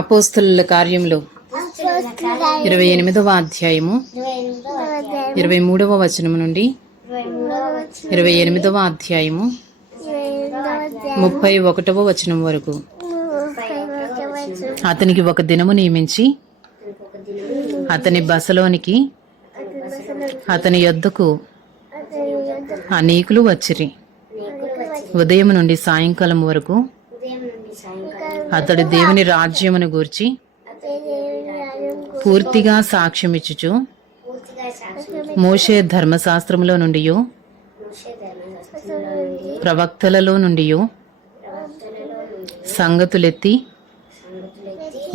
అపోస్తుల కార్యంలో ఇరవై ఎనిమిదవ అధ్యాయము ఇరవై మూడవ వచనము నుండి ఇరవై ఎనిమిదవ అధ్యాయము ముప్పై ఒకటవ వచనం వరకు అతనికి ఒక దినము నియమించి అతని బసలోనికి అతని యొద్దకు అనేకులు వచ్చిరి ఉదయం నుండి సాయంకాలం వరకు అతడు దేవుని రాజ్యమును గూర్చి పూర్తిగా సాక్ష్యమిచ్చుచు మోషే ధర్మశాస్త్రములో నుండి ప్రవక్తలలో నుండి సంగతులెత్తి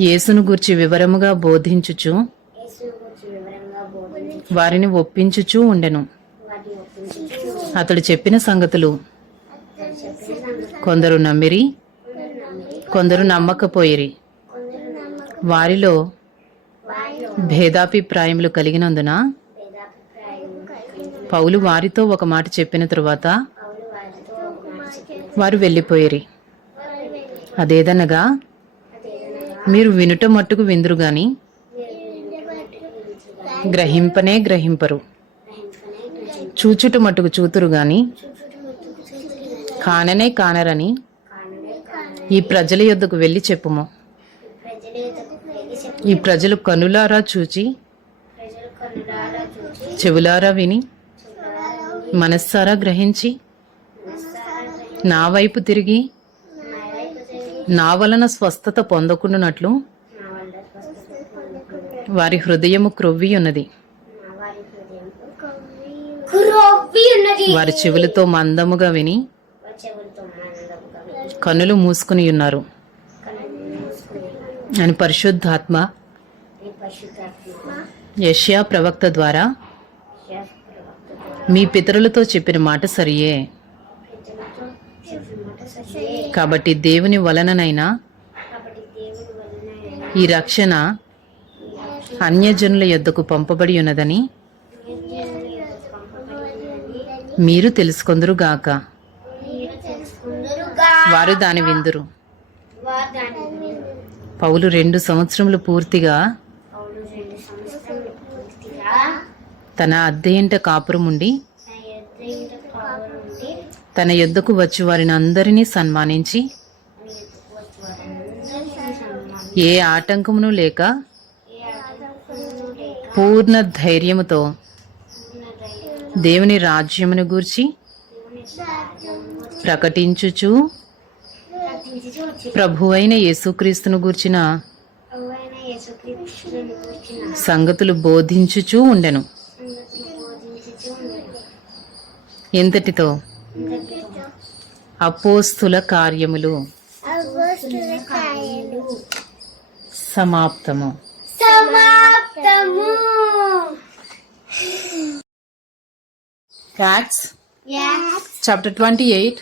యేసును గూర్చి వివరముగా బోధించుచు వారిని ఒప్పించుచూ ఉండెను అతడు చెప్పిన సంగతులు కొందరు నమ్మిరి కొందరు నమ్మకపోయిరి వారిలో భేదాభిప్రాయములు కలిగినందున పౌలు వారితో ఒక మాట చెప్పిన తరువాత వారు వెళ్ళిపోయిరి అదేదనగా మీరు వినుట మట్టుకు విందురు గాని గ్రహింపనే గ్రహింపరు చూచుట మట్టుకు చూతురు గాని కాననే కానరని ఈ ప్రజల యొద్దకు వెళ్ళి చెప్పుము ఈ ప్రజలు కనులారా చూచి చెవులారా విని మనస్సారా గ్రహించి నా వైపు తిరిగి నా వలన స్వస్థత పొందకుండానట్లు వారి హృదయము క్రొవ్వి ఉన్నది వారి చెవులతో మందముగా విని కనులు మూసుకుని ఉన్నారు అని పరిశుద్ధాత్మ యష్యా ప్రవక్త ద్వారా మీ పితరులతో చెప్పిన మాట సరియే కాబట్టి దేవుని వలననైనా ఈ రక్షణ అన్యజనుల యొద్దకు పంపబడి ఉన్నదని మీరు తెలుసుకుందరుగాక వారు దాని విందురు పౌలు రెండు సంవత్సరములు పూర్తిగా తన అద్దె ఇంట కాపురం ఉండి తన యుద్ధకు వచ్చి వారిని అందరినీ సన్మానించి ఏ ఆటంకమును లేక పూర్ణ ధైర్యముతో దేవుని రాజ్యమును గూర్చి ప్రకటించుచు ప్రభు అయిన యేసుక్రీస్తును గూర్చిన సంగతులు బోధించుచూ ఉండెను ఎంతటితో అపోస్తుల కార్యములు సమాప్తము సమాప్తము acts chapter twenty eight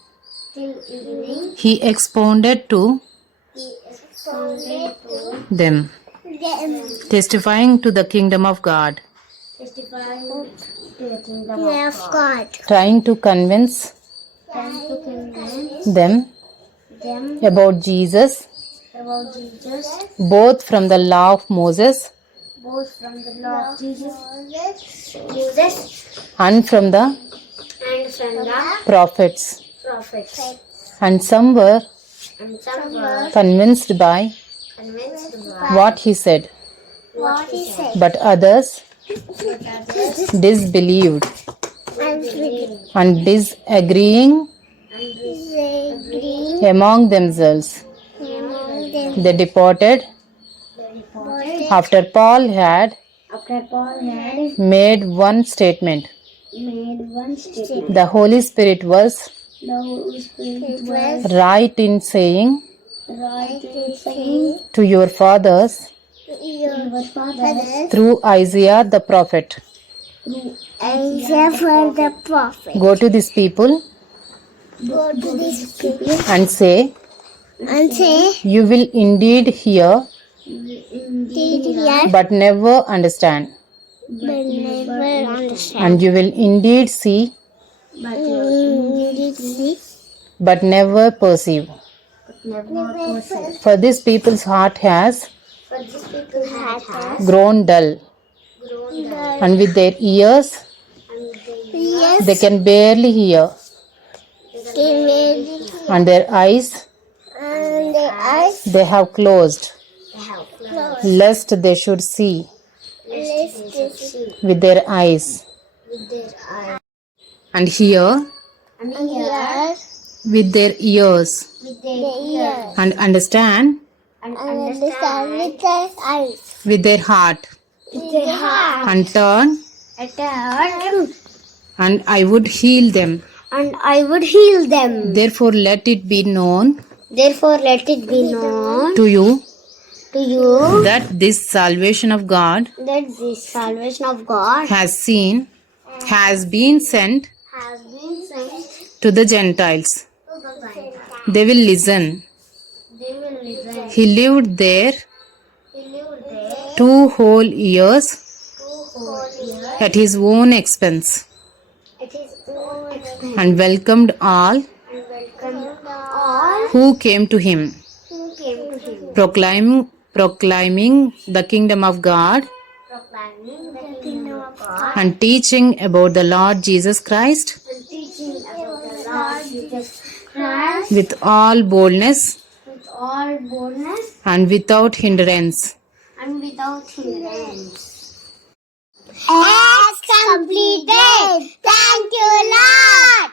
He expounded to them, testifying to the kingdom of God, trying to convince them about Jesus, both from the law of Moses both from the law of Jesus, Jesus, and from the and from the prophets prophets. And some were, and some convinced by, convinced by what he said. What he said. But others, disbelieved. And disagreeing, and disagreeing among themselves. Among them. They departed, after Paul had Made one statement. The Holy Spirit was Right in saying right in saying to your fathers, your fathers through Isaiah the prophet. Isaiah the prophet. Go to these people. Go to these people and say and say you will indeed hear indeed hear but never understand. But never understand. And you will indeed see uh, but never perceive. But never perceive. For this people's heart has, grown, dull. and with their ears, they, can barely hear. and their eyes, they have closed, lest they should see, with their eyes and hear and hear with their ears with their ears and understand and understand with their eyes with their heart with their heart and turn and turn and I would heal them and I would heal them therefore let it be known therefore let it be known to you to you that this salvation of God that this salvation of God has seen has been sent has been sent to the Gentiles. They will listen. He lived there, two, whole years at his own expense, and welcomed all who came to him, came to him. Proclaiming, proclaiming the kingdom of God and teaching about the Lord Jesus Christ with all boldness and without hindrance. And without hindrance. completed. Thank you, Lord.